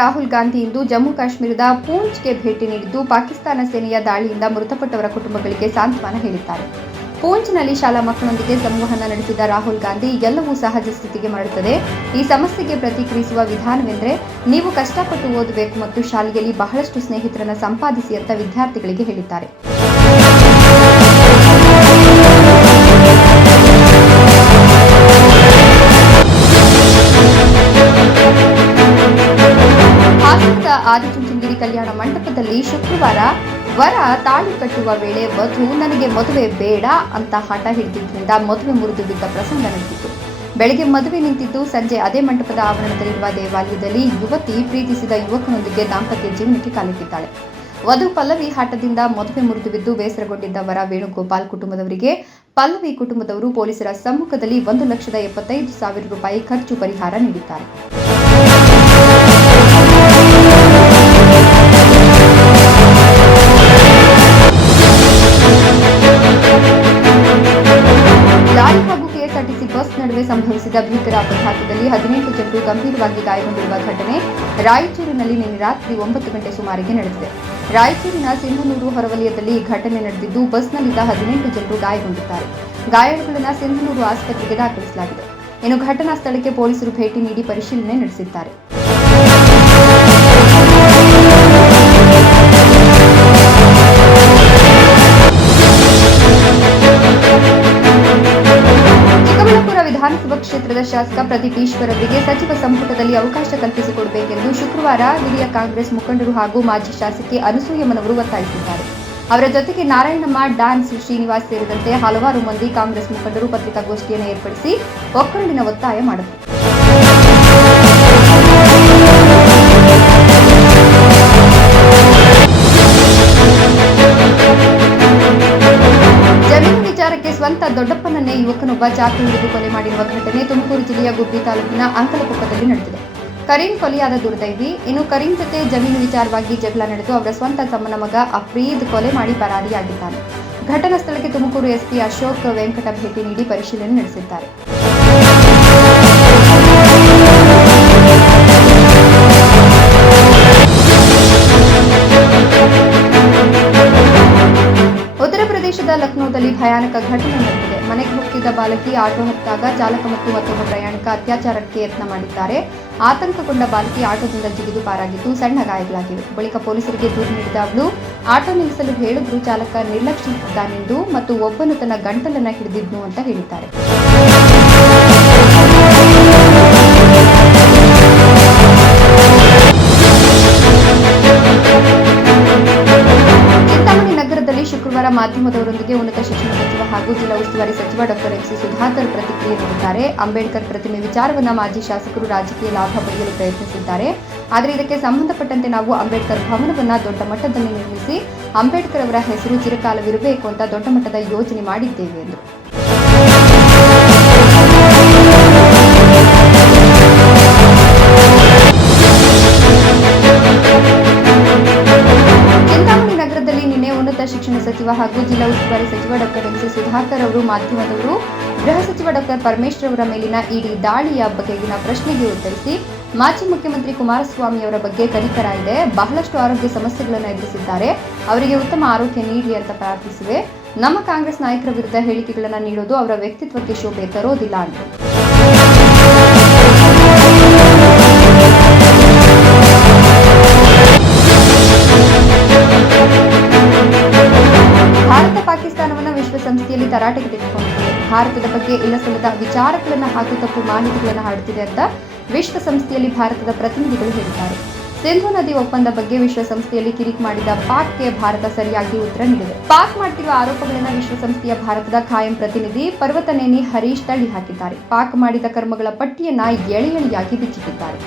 ರಾಹುಲ್ ಗಾಂಧಿ ಇಂದು ಜಮ್ಮು ಕಾಶ್ಮೀರದ ಪೂಂಚ್ಗೆ ಭೇಟಿ ನೀಡಿದ್ದು ಪಾಕಿಸ್ತಾನ ಸೇನೆಯ ದಾಳಿಯಿಂದ ಮೃತಪಟ್ಟವರ ಕುಟುಂಬಗಳಿಗೆ ಸಾಂತ್ವನ ಹೇಳಿದ್ದಾರೆ. ಪೂಂಚ್ನಲ್ಲಿ ಶಾಲಾ ಮಕ್ಕಳೊಂದಿಗೆ ಸಂವಹನ ನಡೆಸಿದ ರಾಹುಲ್ ಗಾಂಧಿ, ಎಲ್ಲವೂ ಸಹಜ ಸ್ಥಿತಿಗೆ ಮರಳುತ್ತದೆ. ಈ ಸಮಸ್ಯೆಗೆ ಪ್ರತಿಕ್ರಿಯಿಸುವ ವಿಧಾನವೆಂದರೆ, ನೀವು ಕಷ್ಟಪಟ್ಟು ಓದಬೇಕು ಮತ್ತು ಶಾಲೆಯಲ್ಲಿ ಬಹಳಷ್ಟು ಸ್ನೇಹಿತರನ್ನು ಸಂಪಾದಿಸಿ ಅಂತ ವಿದ್ಯಾರ್ಥಿಗಳಿಗೆ ಹೇಳಿದ್ದಾರೆ. ಹಾಸನದ ಆದಿಚುಂಚನಗಿರಿ ಕಲ್ಯಾಣ ಮಂಟಪದಲ್ಲಿ ಶುಕ್ರವಾರ ವರ ತಾಳಿ ಕಟ್ಟುವ ವೇಳೆ ವಧು, ನನಗೆ ಮದುವೆ ಬೇಡ ಅಂತ ಹಠ ಹಿಡಿದಿದ್ದರಿಂದ ಮದುವೆ ಮುರಿದು ಬಿದ್ದ ಪ್ರಸಂಗ ನಡೆದಿತ್ತು. ಬೆಳಗ್ಗೆ ಮದುವೆ ನಿಂತಿದ್ದು ಸಂಜೆ ಅದೇ ಮಂಟಪದ ಆವರಣದಲ್ಲಿರುವ ದೇವಾಲಯದಲ್ಲಿ ಯುವತಿ ಪ್ರೀತಿಸಿದ ಯುವಕನೊಂದಿಗೆ ದಾಂಪತ್ಯ ಜೀವನಕ್ಕೆ ಕಾಲಿಟ್ಟಿದ್ದಾಳೆ. ವಧು ಪಲ್ಲವಿ ಹಠದಿಂದ ಮದುವೆ ಮುರಿದು ಬಿದ್ದು ಬೇಸರಗೊಂಡಿದ್ದ ವರ ವೇಣುಗೋಪಾಲ್ ಕುಟುಂಬದವರಿಗೆ, ಪಲ್ಲವಿ ಕುಟುಂಬದವರು ಪೊಲೀಸರ ಸಮ್ಮುಖದಲ್ಲಿ ಒಂದು ಲಕ್ಷದ ಎಪ್ಪತ್ತೈದು ಸಾವಿರ ರೂಪಾಯಿ ಖರ್ಚು ಪರಿಹಾರ ನೀಡಿದ್ದಾರೆ. ಕೆಎಸ್ಆರ್ಟಿಸಿ ಬಸ್ ನಡುವೆ ಸಂಭವಿಸಿದ ಭೀಕರ ಅಪಘಾತದಲ್ಲಿ ಹದಿನೆಂಟು ಜನರು ಗಂಭೀರವಾಗಿ ಗಾಯಗೊಂಡಿರುವ ಘಟನೆ ರಾಯಚೂರಿನಲ್ಲಿ ನಿನ್ನೆ ರಾತ್ರಿ ಒಂಬತ್ತು ಗಂಟೆ ಸುಮಾರಿಗೆ ನಡೆದಿದೆ. ರಾಯಚೂರಿನ ಸಿಂಧನೂರು ಹೊರವಲಯದಲ್ಲಿ ಈ ಘಟನೆ ನಡೆದಿದ್ದು, ಬಸ್ನಲ್ಲಿದ್ದ ಹದಿನೆಂಟು ಜನರು ಗಾಯಗೊಂಡಿದ್ದಾರೆ. ಗಾಯಾಳುಗಳನ್ನು ಸಿಂಧನೂರು ಆಸ್ಪತ್ರೆಗೆ ದಾಖಲಿಸಲಾಗಿದೆ. ಇನ್ನು ಘಟನಾ ಸ್ಥಳಕ್ಕೆ ಪೊಲೀಸರು ಭೇಟಿ ನೀಡಿ ಪರಿಶೀಲನೆ ನಡೆಸಿದ್ದಾರೆ. ವಿಧಾನಸಭಾ ಕ್ಷೇತ್ರದ ಶಾಸಕ ಪ್ರದೀಪ್ ಈಶ್ವರ್ ಅವರಿಗೆ ಸಚಿವ ಸಂಪುಟದಲ್ಲಿ ಅವಕಾಶ ಕಲ್ಪಿಸಿಕೊಡಬೇಕೆಂದು ಶುಕ್ರವಾರ ಹಿರಿಯ ಕಾಂಗ್ರೆಸ್ ಮುಖಂಡರು ಹಾಗೂ ಮಾಜಿ ಶಾಸಕಿ ಅನಸೂಯಮ್ಮನವರು ಒತ್ತಾಯಿಸಿದ್ದಾರೆ. ಅವರ ಜೊತೆಗೆ ನಾರಾಯಣಮ್ಮ ಡ್ಯಾನ್ಸ್ ಶ್ರೀನಿವಾಸ್ ಸೇರಿದಂತೆ ಹಲವಾರು ಮಂದಿ ಕಾಂಗ್ರೆಸ್ ಮುಖಂಡರು ಪತ್ರಿಕಾಗೋಷ್ಠಿಯನ್ನು ಏರ್ಪಡಿಸಿ ಒಕ್ಕಲಿನ ಒತ್ತಾಯ ಮಾಡಿದರು. ಸ್ವಂತ ದೊಡ್ಡಪ್ಪನನ್ನೇ ಯುವಕನೊಬ್ಬ ಚಾಕು ಹಿಡಿದು ಕೊಲೆ ಮಾಡಿರುವ ಘಟನೆ ತುಮಕೂರು ಜಿಲ್ಲೆಯ ಗುಬ್ಬಿ ತಾಲೂಕಿನ ಅಂಕಲಕೊಪ್ಪದಲ್ಲಿ ನಡೆದಿದೆ. ಕರೀಂ ಕೊಲೆಯಾದ ದುರ್ದೈವಿ. ಇನ್ನು ಕರೀಂ ಜೊತೆ ಜಮೀನು ವಿಚಾರವಾಗಿ ಜಗಳ ನಡೆದು ಅವರ ಸ್ವಂತ ತಮ್ಮನ ಮಗ ಅಫ್ರೀದ್ ಕೊಲೆ ಮಾಡಿ ಪರಾರಿಯಾಗಿದ್ದಾನೆ. ಘಟನಾ ಸ್ಥಳಕ್ಕೆ ತುಮಕೂರು ಎಸ್ಪಿ ಅಶೋಕ್ ವೆಂಕಟ ಭೇಟಿ ನೀಡಿ ಪರಿಶೀಲನೆ ನಡೆಸಿದ್ದಾರೆ. ಲಕ್ನೋದಲ್ಲಿ ಭಯಾನಕ ಘಟನೆ ನಡೆದಿದೆ. ಮನೆಗೆ ಹೋಗ್ತಿದ್ದ ಬಾಲಕಿ ಆಟೋ ಹತ್ತಾಗ ಚಾಲಕ ಮತ್ತು ಮತ್ತೊಬ್ಬ ಪ್ರಯಾಣಿಕ ಅತ್ಯಾಚಾರಕ್ಕೆ ಯತ್ನ ಮಾಡಿದ್ದಾರೆ. ಆತಂಕಗೊಂಡ ಬಾಲಕಿ ಆಟೋದಿಂದ ಜಿಗಿದು ಪಾರಾಗಿದ್ದು ಸಣ್ಣ ಗಾಯಗಳಾಗಿವೆ. ಬಳಿಕ ಪೊಲೀಸರಿಗೆ ದೂರು ನೀಡಿದ ಆಟೋ ನಿಲ್ಲಿಸಲು ಹೇಳಿದ್ರು ಚಾಲಕ ನಿರ್ಲಕ್ಷಿಸಿದ್ದಾನೆಂದು ಮತ್ತು ಒಬ್ಬನು ತನ್ನ ಗಂಟಲನ್ನ ಹಿಡಿದಿದ್ನು ಅಂತ ಹೇಳಿದ್ದಾರೆ. ಶುಕ್ರವಾರ ಮಾಧ್ಯಮದವರೊಂದಿಗೆ ಉನ್ನತ ಶಿಕ್ಷಣ ಸಚಿವ ಹಾಗೂ ಜಿಲ್ಲಾ ಉಸ್ತುವಾರಿ ಸಚಿವ ಡಾಕ್ಟರ್ ಎಂಸಿ ಸುಧಾಕರ್ ಪ್ರತಿಕ್ರಿಯೆ ನೀಡಿದ್ದಾರೆ. ಅಂಬೇಡ್ಕರ್ ಪ್ರತಿಮೆ ವಿಚಾರವನ್ನ ಮಾಜಿ ಶಾಸಕರು ರಾಜಕೀಯ ಲಾಭ ಪಡೆಯಲು ಪ್ರಯತ್ನಿಸಿದ್ದಾರೆ. ಆದರೆ ಇದಕ್ಕೆ ಸಂಬಂಧಪಟ್ಟಂತೆ ನಾವು ಅಂಬೇಡ್ಕರ್ ಭವನವನ್ನು ದೊಡ್ಡ ಮಟ್ಟದಲ್ಲಿ ನಿರ್ಮಿಸಿ ಅಂಬೇಡ್ಕರ್ ಅವರ ಹೆಸರು ಚಿರಕಾಲವಿರಬೇಕು ಅಂತ ದೊಡ್ಡ ಮಟ್ಟದ ಯೋಜನೆ ಮಾಡಿದ್ದೇವೆ ಎಂದರು ಸಚಿವ ಹಾಗೂ ಜಿಲ್ಲಾ ಉಸ್ತುವಾರಿ ಸಚಿವ ಡಾಕ್ಟರ್ ಎಂಸಿ ಸುಧಾಕರ್ ಅವರು, ಮಾಧ್ಯಮದವರು, ಗೃಹ ಸಚಿವ ಡಾಕ್ಟರ್ ಪರಮೇಶ್ವರ್ ಅವರ ಮೇಲಿನ ಇಡೀ ದಾಳಿಯ ಬಗೆಗಿನ ಪ್ರಶ್ನೆಗೆ ಉತ್ತರಿಸಿ, ಮಾಜಿ ಮುಖ್ಯಮಂತ್ರಿ ಕುಮಾರಸ್ವಾಮಿ ಅವರ ಬಗ್ಗೆ ಕನಿಕರ ಇದೆ, ಬಹಳಷ್ಟು ಆರೋಗ್ಯ ಸಮಸ್ಯೆಗಳನ್ನು ಎದುರಿಸಿದ್ದಾರೆ, ಅವರಿಗೆ ಉತ್ತಮ ಆರೋಗ್ಯ ನೀಡಿ ಅಂತ ಪ್ರಾರ್ಥಿಸಿವೆ. ನಮ್ಮ ಕಾಂಗ್ರೆಸ್ ನಾಯಕರ ವಿರುದ್ಧ ಹೇಳಿಕೆಗಳನ್ನು ನೀಡೋದು ಅವರ ವ್ಯಕ್ತಿತ್ವಕ್ಕೆ ಶೋಭೆ ತರೋದಿಲ್ಲ ಅಂದರು. ಭಾರತದ ಬಗ್ಗೆ ಇಲ್ಲಸಲ್ಲದ ವಿಚಾರಗಳನ್ನು ಹಾಗೂ ತಪ್ಪು ಮಾಹಿತಿಗಳನ್ನು ಹಾಡುತ್ತಿದೆ ಅಂತ ವಿಶ್ವಸಂಸ್ಥೆಯಲ್ಲಿ ಭಾರತದ ಪ್ರತಿನಿಧಿಗಳು ಹೇಳಿದ್ದಾರೆ. ಸಿಂಧು ನದಿ ಒಪ್ಪಂದ ಬಗ್ಗೆ ವಿಶ್ವಸಂಸ್ಥೆಯಲ್ಲಿ ಕಿರಿಕ್ ಮಾಡಿದ ಪಾಕ್ಗೆ ಭಾರತ ಸರಿಯಾಗಿ ಉತ್ತರ ನೀಡಿದೆ. ಪಾಕ್ ಮಾಡ್ತಿರುವ ಆರೋಪಗಳನ್ನು ವಿಶ್ವಸಂಸ್ಥೆಯ ಭಾರತದ ಖಾಯಂ ಪ್ರತಿನಿಧಿ ಪರ್ವತನೇನಿ ಹರೀಶ್ ತಳ್ಳಿ ಹಾಕಿದ್ದಾರೆ ಪಾಕ್ ಮಾಡಿದ ಕರ್ಮಗಳ ಪಟ್ಟಿಯನ್ನ ಎಳೆ ಎಳೆಯಾಗಿ ಬಿಚ್ಚಿಟ್ಟಿದ್ದಾರೆ.